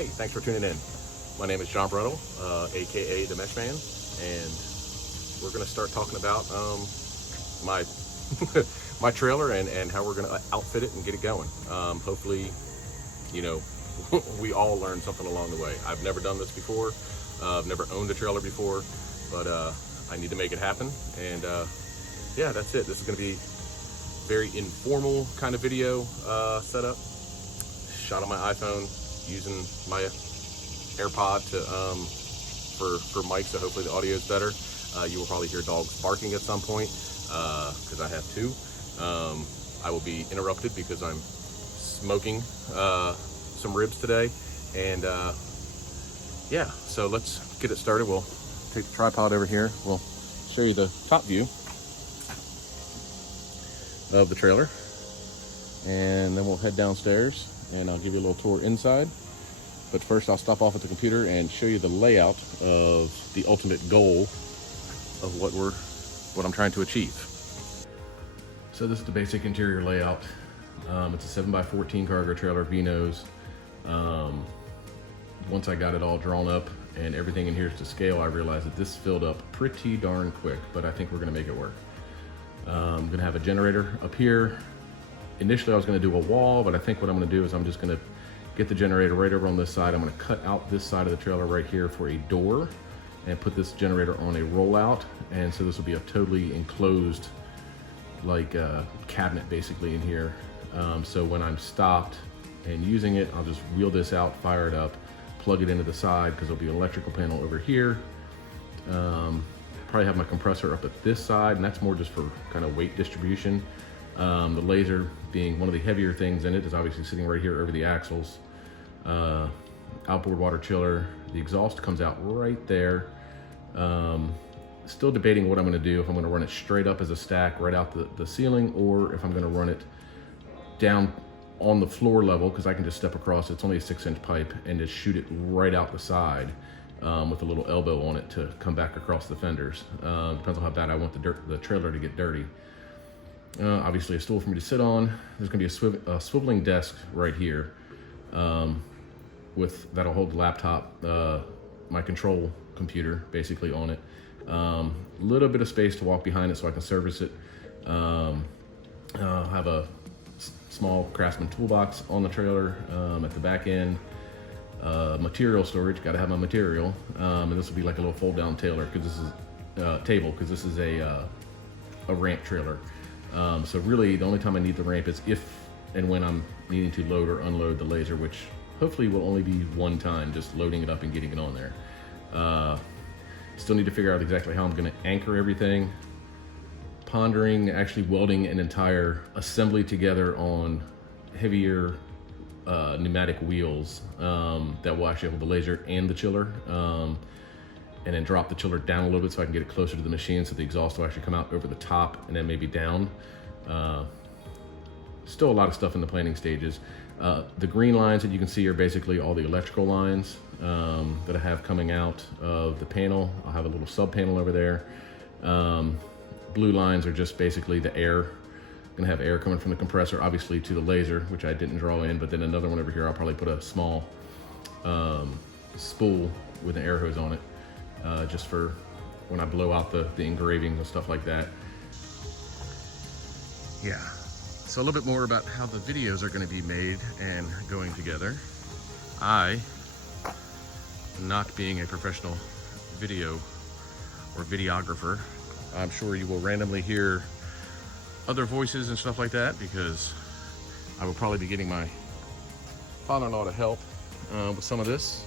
Hey, thanks for tuning in. My name is John Brunel, aka the Mesh Man, and we're going to start talking about my my trailer and how we're going to outfit it and get it going. Hopefully, you know, we all learn something along the way. I've never done this before. I've never owned a trailer before, but I need to make it happen. And yeah, that's it. This is going to be very informal kind of video setup. Shot on my iPhone using my AirPod to for mic, so hopefully the audio is better. You will probably hear dogs barking at some point because I have two. I will be interrupted because I'm smoking some ribs today, and yeah, so let's get it started. We'll take the tripod over here. We'll show you the top view of the trailer, and then we'll head downstairs and I'll give you a little tour inside. But first I'll stop off at the computer and show you the layout of the ultimate goal of what I'm trying to achieve. So this is the basic interior layout. It's a 7x14 cargo trailer, V-nose. Once I got it all drawn up and everything in here is to scale, I realized that this filled up pretty darn quick, but I think we're gonna make it work. I'm gonna have a generator up here. Initially I was gonna do a wall, but I think what I'm gonna do is I'm just gonna get the generator right over on this side. I'm gonna cut out this side of the trailer right here for a door and put this generator on a rollout. And so this will be a totally enclosed, like cabinet basically in here. So when I'm stopped and using it, I'll just wheel this out, fire it up, plug it into the side because there'll be an electrical panel over here. Probably have my compressor up at this side, and that's more just for kind of weight distribution. The laser being one of the heavier things in it is obviously sitting right here over the axles. Outboard water chiller. The exhaust comes out right there. Still debating what I'm going to do, if I'm going to run it straight up as a stack right out the ceiling, or if I'm going to run it down on the floor level, because I can just step across. It's only a 6-inch pipe, and just shoot it right out the side with a little elbow on it to come back across the fenders. Depends on how bad I want the trailer to get dirty. Obviously a stool for me to sit on. There's gonna be a swiveling desk right here that'll hold the laptop, my control computer basically on it. Little bit of space to walk behind it so I can service it. Have a small Craftsman toolbox on the trailer at the back end. Material storage, gotta have my material. And this will be like a little fold down table because this is a ramp trailer. So really the only time I need the ramp is if and when I'm needing to load or unload the laser, which hopefully will only be one time, just loading it up and getting it on there. Still need to figure out exactly how I'm gonna anchor everything. Pondering actually welding an entire assembly together on heavier pneumatic wheels that will actually hold the laser and the chiller. And then drop the chiller down a little bit so I can get it closer to the machine so the exhaust will actually come out over the top and then maybe down. Still a lot of stuff in the planning stages. The green lines that you can see are basically all the electrical lines that I have coming out of the panel. I'll have a little sub panel over there. Blue lines are just basically the air. I'm gonna have air coming from the compressor, obviously, to the laser, which I didn't draw in, but then another one over here, I'll probably put a small spool with an air hose on it. Just for when I blow out the engravings and stuff like that. Yeah, so a little bit more about how the videos are going to be made and going together. I, not being a professional video or videographer, I'm sure you will randomly hear other voices and stuff like that because I will probably be getting my father-in-law to help with some of this.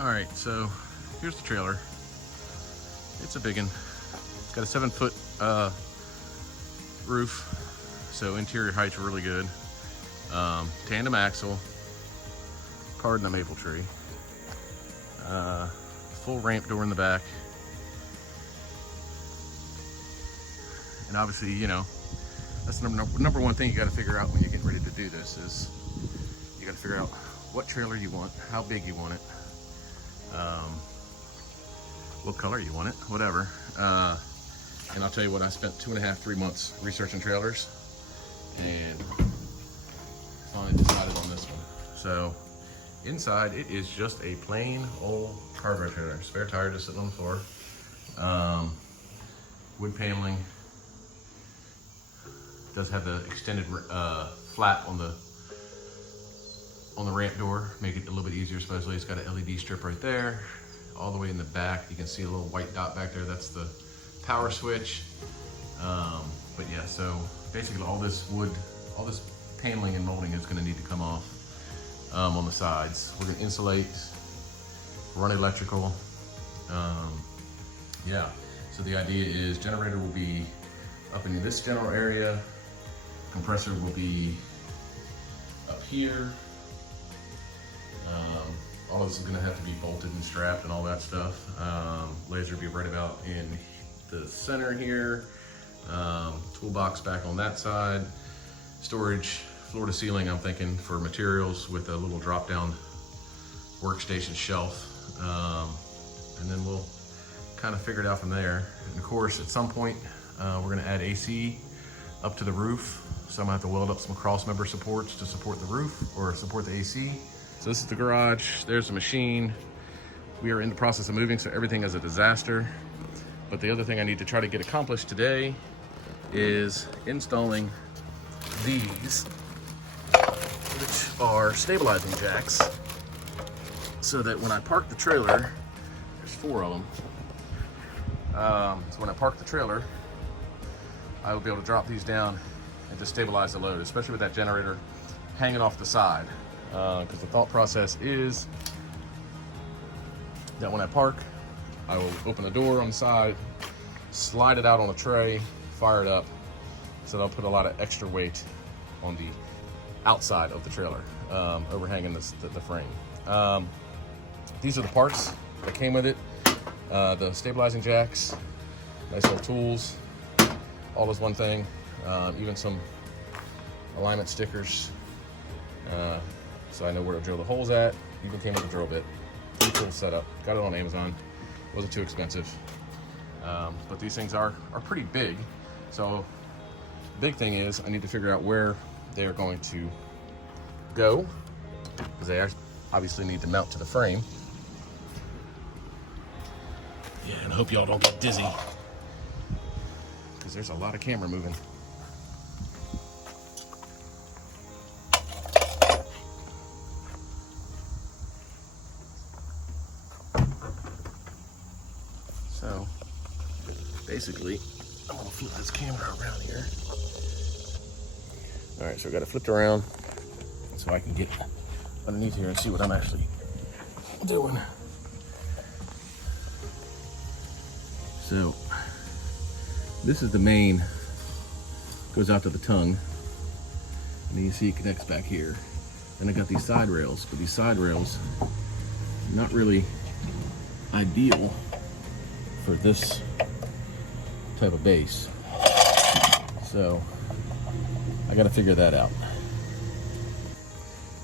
All right, so here's the trailer. It's a big one. It's got a 7-foot roof, so interior height's really good. Tandem axle, carved in a maple tree. Full ramp door in the back. And obviously, you know, that's the number one thing you got to figure out when you're getting ready to do this is you got to figure out what trailer you want, how big you want it, what color you want it, whatever. And I'll tell you what, I spent 2.5–3 months researching trailers and finally decided on this one. So Inside, it is just a plain old cargo trailer. Spare tire just sitting on the floor. Wood paneling. Does have the extended flat on the ramp door, make it a little bit easier. Especially, it's got an LED strip right there. All the way in the back, you can see a little white dot back there. That's the power switch. But yeah, so basically all this wood, all this paneling and molding is going to need to come off on the sides. We're going to insulate, run electrical. Yeah, so the idea is generator will be up in this general area. Compressor will be up here. All of this is going to have to be bolted and strapped and all that stuff. Laser will be right about in the center here. Toolbox back on that side. Storage, floor to ceiling, I'm thinking, for materials with a little drop down workstation shelf. And then we'll kind of figure it out from there. And of course, at some point, we're going to add AC up to the roof. So I'm going to have to weld up some cross member supports to support the roof or support the AC. So this is the garage, there's the machine. We are in the process of moving, so everything is a disaster. But the other thing I need to try to get accomplished today is installing these, which are stabilizing jacks, so that when I park the trailer, there's 4 of them. So when I park the trailer, I will be able to drop these down and just stabilize the load, especially with that generator hanging off the side. Because the thought process is that when I park, I will open the door on the side, slide it out on a tray, fire it up, so that'll put a lot of extra weight on the outside of the trailer, overhanging the frame. These are the parts that came with it. The stabilizing jacks, nice little tools, all is one thing, even some alignment stickers. So I know where to drill the holes at. Even came with a drill bit. Pretty cool setup. Got it on Amazon. Wasn't too expensive. But these things are pretty big. So the big thing is I need to figure out where they are going to go, because they obviously need to mount to the frame. Yeah, and I hope y'all don't get dizzy, because there's a lot of camera moving. So basically, I'm gonna flip this camera around here. All right, so I got it flipped around so I can get underneath here and see what I'm actually doing. So this is the main, goes out to the tongue, and then you see it connects back here. Then I got these side rails, but these side rails not really ideal for this type of base. So I got to figure that out.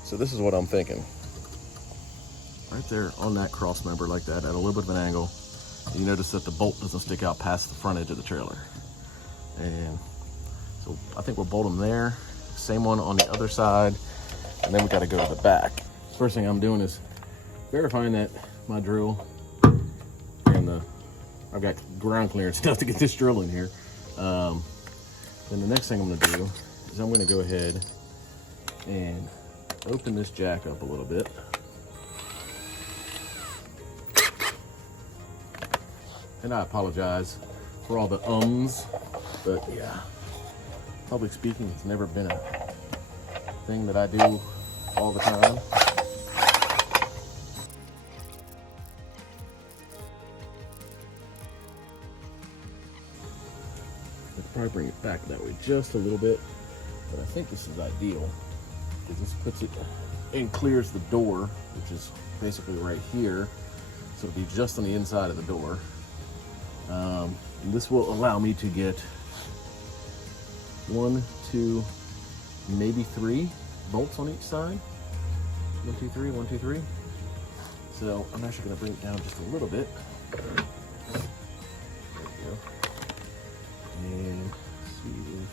So this is what I'm thinking. Right there on that cross member like that, at a little bit of an angle, you notice that the bolt doesn't stick out past the front edge of the trailer. And so I think we'll bolt them there. Same one on the other side. And then we got to go to the back. First thing I'm doing is verifying that my drill and I've got ground clearance enough to get this drill in here. Then the next thing I'm going to do is I'm going to go ahead and open this jack up a little bit. And I apologize for all the ums, but yeah, public speaking has never been a thing that I do all the time. Let's probably bring it back that way just a little bit, but I think this is ideal because this puts it and clears the door, which is basically right here, so it'll be just on the inside of the door. And this will allow me to get 1, 2, maybe 3 bolts on each side. 1, 2, 3, 1, 2, 3. So I'm actually going to bring it down just a little bit. There we go. And see if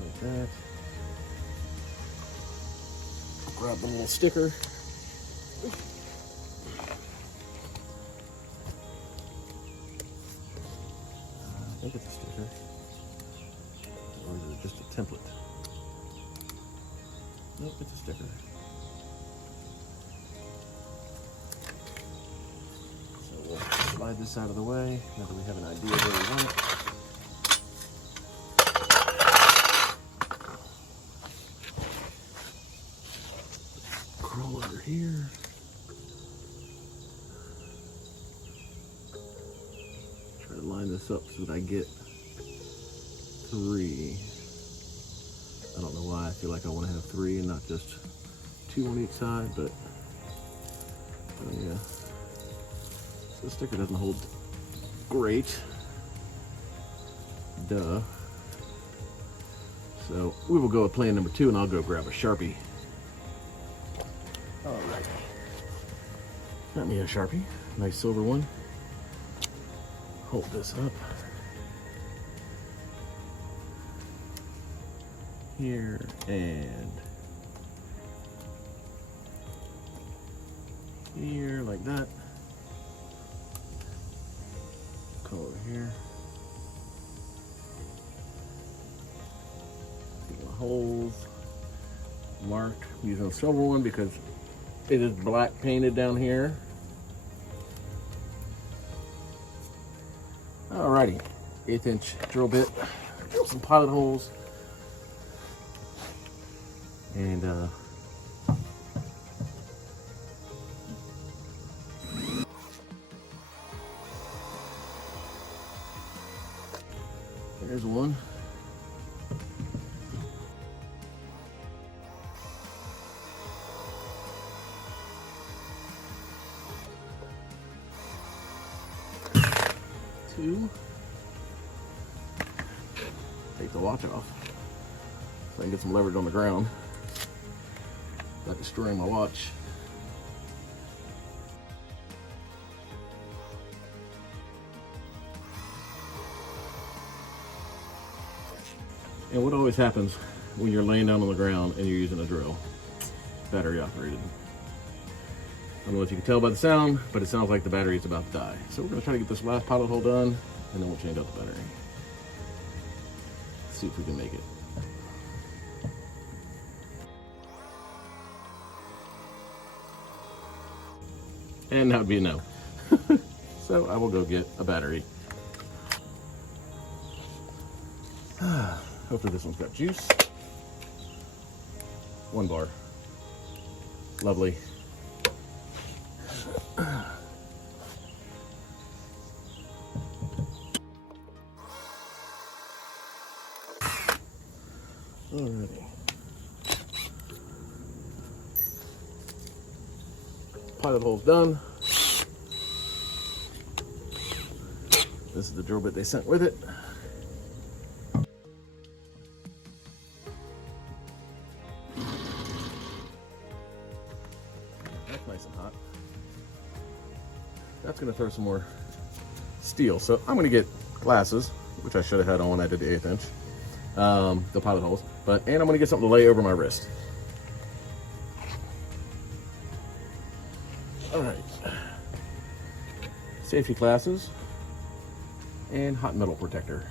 like that. grab the little sticker. I think it's a sticker. Or is it just a template? Nope, it's a sticker. So we'll slide this out of the way now that we have an idea where we want it. Crawl under here. Try to line this up so that I get 3. I don't know why I feel like I want to have 3 and not just 2 on each side, but yeah. So the sticker doesn't hold great. Duh. So we will go with plan number 2, and I'll go grab a Sharpie. Alright. Got me a Sharpie, nice silver one. Hold this up. Here and here, like that. Come over here. Get my holes marked. I'm using a silver one because it is black painted down here. Alrighty, 1/8 inch drill bit. Drill some pilot holes. And there's one. Two. Take the watch off so I can get some leverage on the ground. Not destroying my watch. And what always happens when you're laying down on the ground and you're using a drill? Battery operated. I don't know if you can tell by the sound, but it sounds like the battery is about to die. So we're going to try to get this last pilot hole done, and then we'll change out the battery. Let's see if we can make it. And that would be a no. So I will go get a battery. Hopefully this one's got juice. 1 bar. Lovely. Alrighty. Pilot hole's done. This is the drill bit they sent with it. That's nice and hot. That's going to throw some more steel. So I'm going to get glasses, which I should have had on when I did the 1/8 inch. The pilot holes. And I'm going to get something to lay over my wrist. Alright. Safety glasses and hot metal protector.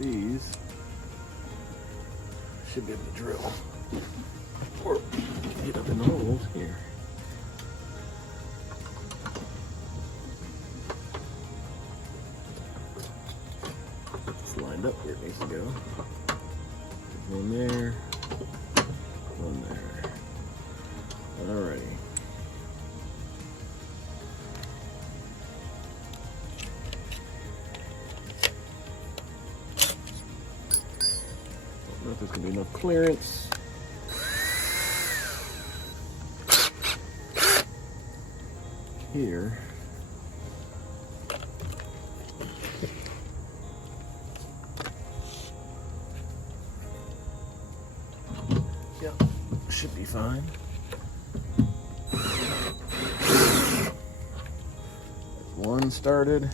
These should be able to drill or get up in the holes here. lined up where it needs to go. One there, one there. Alrighty. Don't know if there's gonna be enough clearance. Here. Yep, should be fine. One started.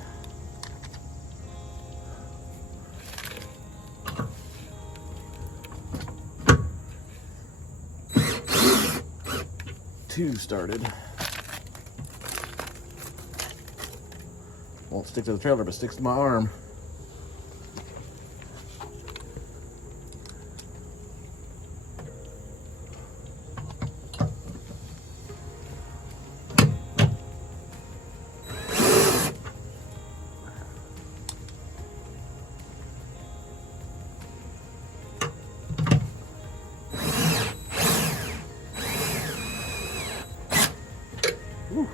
Two started. Won't stick to the trailer, but sticks to my arm. Whew.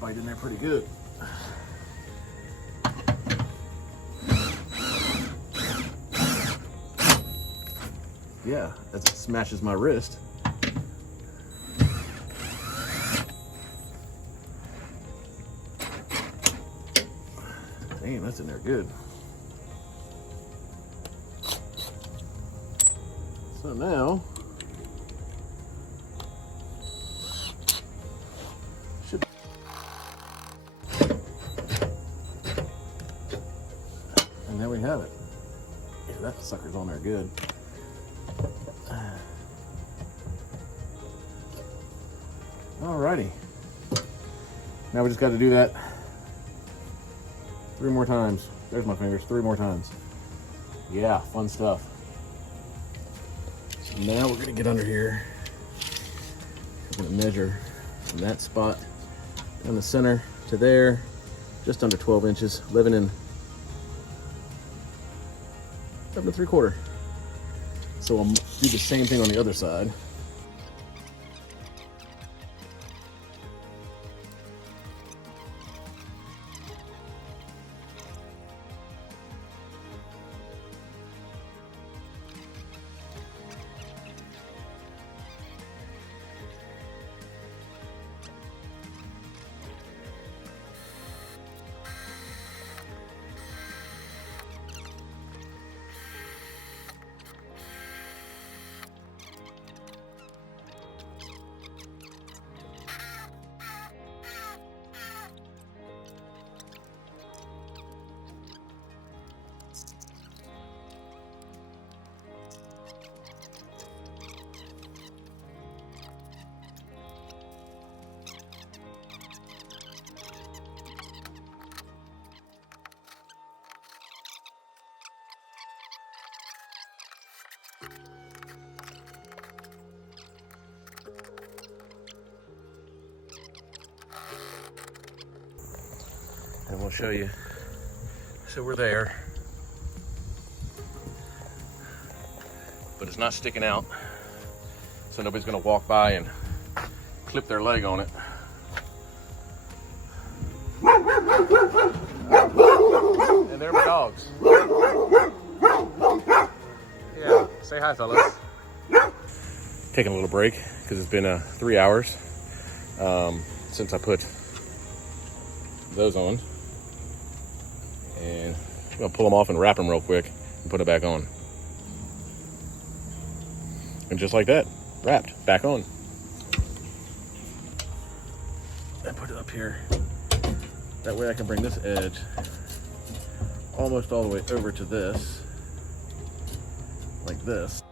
Bite in there pretty good. Yeah, as it smashes my wrist. Damn, that's in there good. So now, and there we have it. Yeah, that sucker's on there good. Alrighty. Now we just got to do that 3 more times. There's my fingers, 3 more times. Yeah, fun stuff. So now we're gonna get under here. We're gonna measure from that spot down the center to there, just under 12 inches, 11 3/4. So I'll do the same thing on the other side. And we'll show you. So we're there, but it's not sticking out, so nobody's gonna walk by and clip their leg on it. And there are my dogs. Yeah, say hi, fellas. Taking a little break because it's been 3 hours since I put those on. And I'm gonna pull them off and wrap them real quick and put it back on. And just like that, wrapped, back on. And put it up here. That way I can bring this edge almost all the way over to this, like this.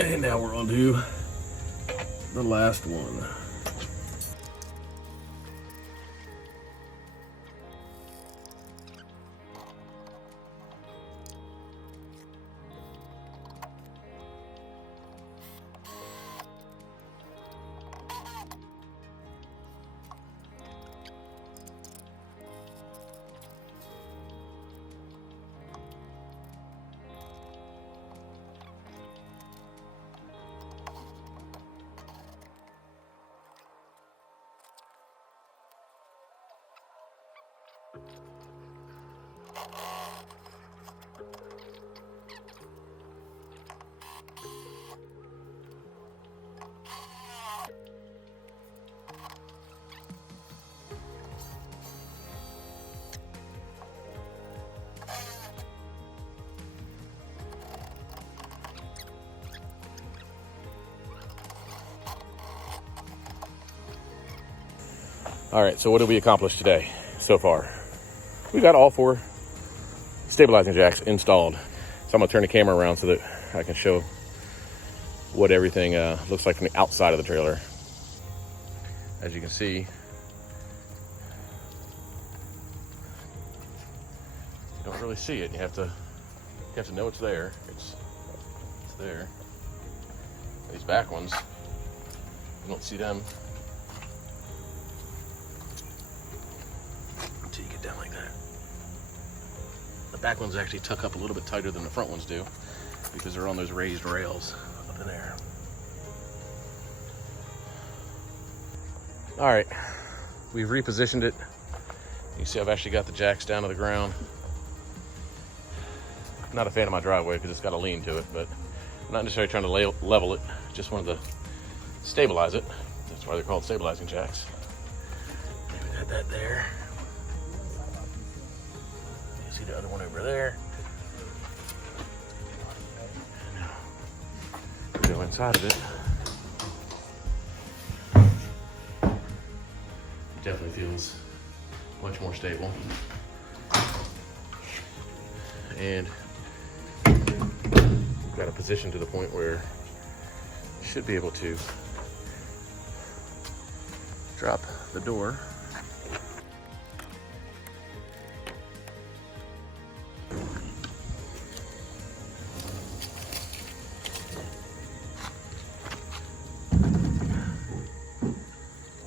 And now we're on to the last one. All right, so what did we accomplish today so far? We got all 4 stabilizing jacks installed. So I'm gonna turn the camera around so that I can show what everything looks like from the outside of the trailer. As you can see, you don't really see it. You have to know it's there. It's there. These back ones, you don't see them until you get down like that. The back ones actually tuck up a little bit tighter than the front ones do because they're on those raised rails up in there. All right, we've repositioned it. You see I've actually got the jacks down to the ground. I'm not a fan of my driveway because it's got a lean to it, but I'm not necessarily trying to level it. Just wanted to stabilize it. That's why they're called stabilizing jacks. We got that there. You see the other one over there. Now, go inside of it. Definitely feels much more stable. And we've got a position to the point where you should be able to drop the door.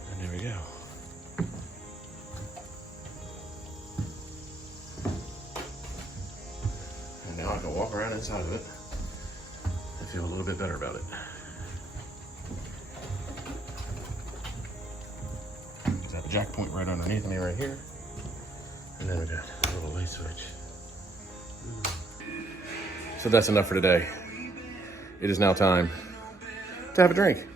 And there we go. And now I can walk around inside of it and feel a little bit better about it. I have a jack point right underneath me right here. And then we got a little light switch. So that's enough for today. It is now time to have a drink.